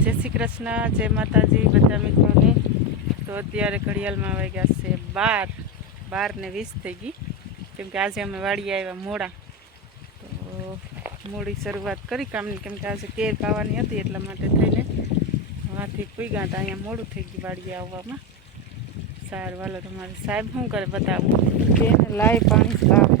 जय श्री कृष्ण, जय माताजी बधा मित्रों। तो अत्यारे घड़ियाळमां वाग्या छे 12:20 थई गई, केम के आज अमे वाड़ी आव्या मोड़ा। तो मोड़ी शरूआत करी कामनी, केम के आज केर पावानी हती एटला माटे थईने वांथी पुग्या तो अहींया मोडું थई गयुं वाड़ी आववामां। सार वालो तमारे साहेब शुं करे बतावुं के लाय पाणी ज पावे।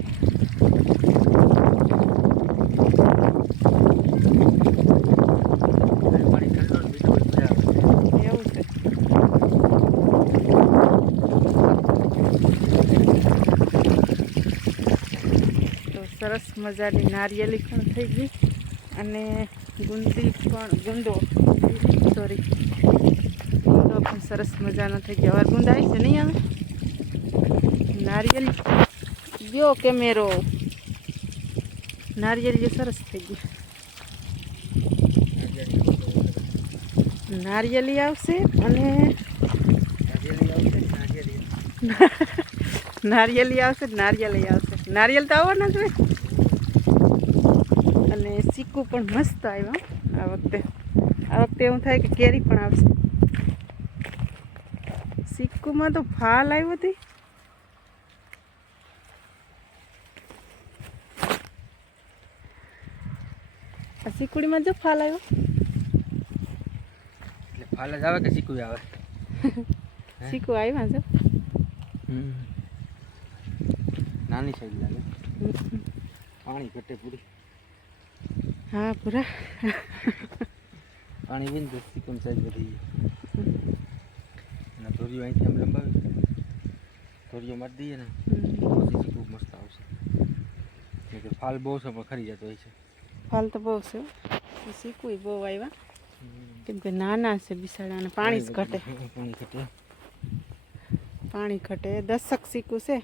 सरस मजानी नारिયેલી पण થઈ ગઈ અને ગુંદો પણ સરસ મજાનો થઈ ગયો। હવે ગુંદ આવી છે નહીં આવે નારિયેળી ગયો કેમેરો નારિયેળી સરસ થઈ ગઈ। નારિયેળી આવશે અને નારિયેળી આવશે નારિયેળ તો આવવાના જ હોય। અને ચીકુ પણ મસ્ત આવ્યા આ વખતે એવું થાય કે કેરી પણ આવશે। ચીકુમાં તો ફાલ આવ્યો હતી, આ ચીકુડીમાં જો ફાલ આવ્યો એટલે ફાલ જ આવે કે ચીકુ આવે? ચીકુ આવ્યા છે નાની સાઈડ લાગે, પાણી ઘટે પૂરી। हाँ पूरा पानी भी दस्ती कम साइज बढ़ी ना धोरियो અહીં કેમ લંબાવી ધોરિયો મારી દઈએ ને પછી ખૂબ મસ્ત આવશે। કે ફાલ બહુ છે પણ ખરી જતો હોય છે। ફાલ તો બહુ છે, શીકુય બહુ આવ્યા કેમ કે નાના છે બિસાડાને પાણી જ ઘટે। પાણી ઘટે 10 શીકુ છે,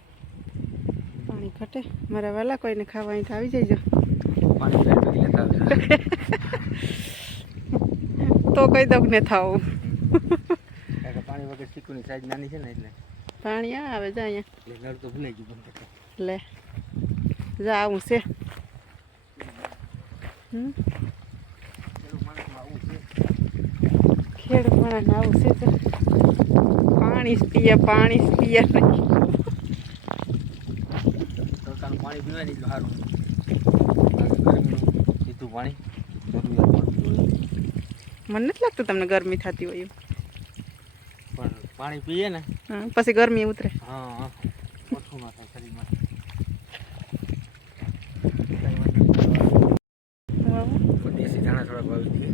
પાણી ઘટે। મારા વાલા કોઈને ખાવા અહીં આવી જઈજો તો કઈ દઉં ને થાવ પાણી વગર ચીકુની સાઈઝ નાની છે ને એટલે પાણી આવે જા અહીંયા એટલે નળ તો ભૂલાઈ ગયું બંધ લે જા આવું છે। ખેડૂત માણસને આવું છે તો પાણી જ પીએ તડકાનું પાણી પીવાય ને એટલું સારું। સીધું પાણી મને નથી લાગતું તમને ગરમી થતી હોય પણ પાણી પીએ ને પછી ગરમી ઉતરે। હા ઓછું ના થાય શરીરમાં। દેશી ધાણા થોડાક વાવી દઈએ।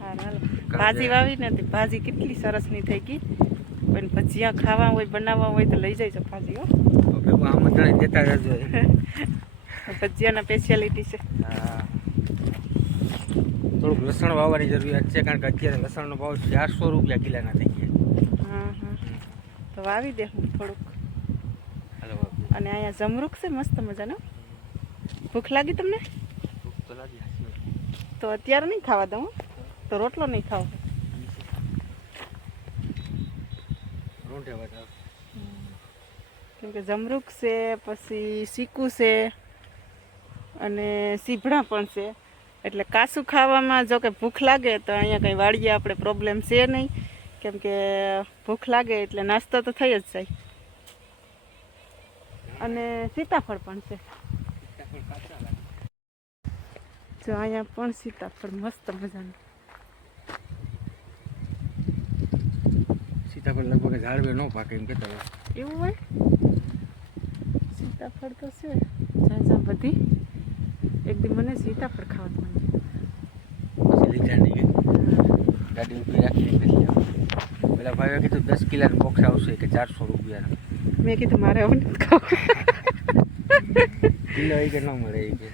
હા ભાજી વાવી નથી, ભાજી કેટલી સરસની થઈ ગઈ। કોઈ ભજીયા ખાવા હોય બનાવવા હોય તો લઈ જઈજો ભાજી હો। આમંત્રણ દેતા રહેજો, ભજીયાના સ્પેશિયાલિટી છે। હા થોડુંક લસણ વાવવાની જરૂરિયાત છે, કારણ કે અત્યારે લસણનો ભાવ 400 રૂપિયા કિલોના થઈ ગયા। હા તો વાવી દે હું થોડુંક। અને અહીંયા જમરૂખ છે મસ્ત મજાનો। ભૂખ લાગી તમને? ભૂખ તો લાગી તો અત્યારે નહીં ખાવા દઉં તો રોટલો નહીં ખાવ કેમ કે જમરૂખ છે, પછી ચીકુ છે અને સીભડા પણ છે, એટલે કાસું ખાવામાં જો કે ભૂખ લાગે તો અહીંયા કંઈ વાડીએ આપણે પ્રોબ્લેમ છે નહીં, કેમ કે ભૂખ લાગે એટલે નાસ્તો તો થઈ જ જાય। અને સીતાફળ પણ છે, જો અહીંયા પણ સીતાફળ મસ્ત મજાનું। સીતાફળ લગભગ ઝાડવે ન પાકે એમ કહેતા હોય એવું હોય? સીતાફળ તો છે ઝાઝા બધી। એક દી મને સીતાફળ ખાવા પછી લીધા નહીં, ગાડી ઊભી રાખી પેલા ભાઈએ કીધું 10 કિલોનું બોક્સ આવશે કે 400 રૂપિયાનું। મેં કીધું મારે હવે નથી ખાવું, કિલો એ કે ન મળે એ કે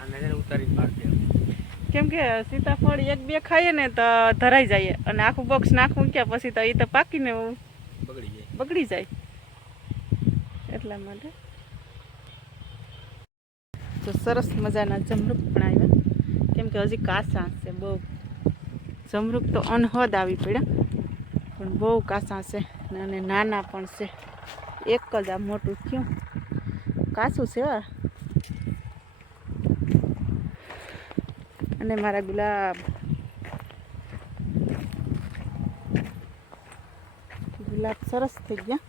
આને ઉતારી બહાર દે, કેમ કે સીતાફળ 1-2 ખાઈએ ને તો ધરાઈ જાય, અને આખું બોક્સ નાખવું ક્યાં પછી તો એ તો પાકીને બગડી જાય એટલા માટે। તો સરસ મજાના જમરૂખ પણ આવ્યા, કેમ કે હજી કાચા છે બહુ। જમરૂખ તો અનહદ આવી પડ્યા પણ બહુ કાચા છે અને નાના પણ છે। એક જ આ મોટું થયું કાચું છે। અને મારા ગુલાબ ગુલાબ સરસ થઈ ગયા.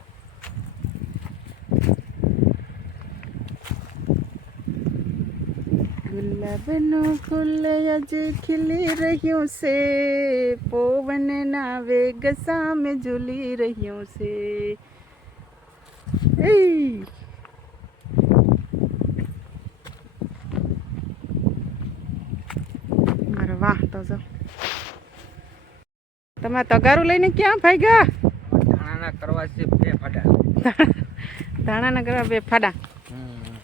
ગુલાબનું ફૂલ આજે ખીલી રહ્યું છે, પવનના વેગ સામે ઝૂલી રહ્યું છે. મારો વાહ તો જો તમે તગારું લઈને ક્યાં ભાગ્યા? ધાણાના કરવા છે 2 ફાડા. ધાણાના કરવા 2 ફાડા.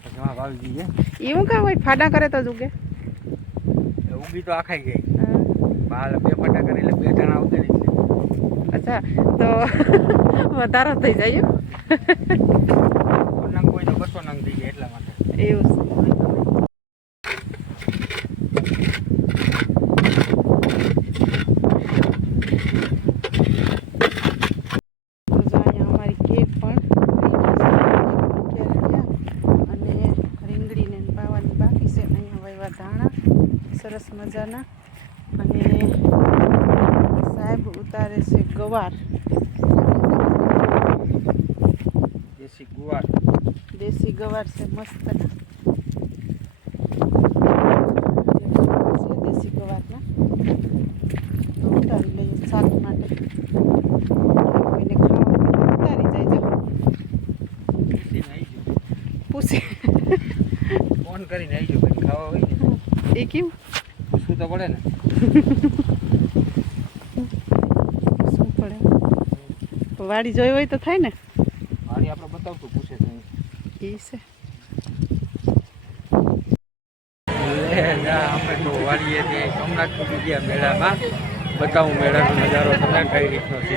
પછી વાવી દઈએ. એવું કાં હોય? ફાડા કરે તો જ ઉગે. ઉગી તો આખાઈ ગઈ. બાલ 2 ફાડા કરી એટલે 2 ધાણા ઉગે એટલે. અચ્છા તો વધારો થઈ જાય એમ? નંગ હોય તો 200 નંગ થઈ જાય એટલા માટે. એવું છે. સરસ મજાના. અને સાહેબ ઉતારે છે ગવાર, દેશી ગુવાર. દેશી ગવાર છે મસ્ત. દેશી ગવારના તો ઉતારી લઈએ શાક માટે. કોઈને ખાવા ઉતારી જાય. પૂછી ફોન કરીને આવી જાવ ખાવા હોય ને. એ કેવું પૂછવું તો પડે ને. શું પડે? વાડી જોઈ હોય તો થાય ને. વાડી આપણે બતાવતું પૂછે તો એ છે. અમે તો વાડીએ ત્યાં સોમનાથ પૂરી ગયા મેળામાં. બતાવું મેળાનો નજારો તમને કઈ રીતનો છે.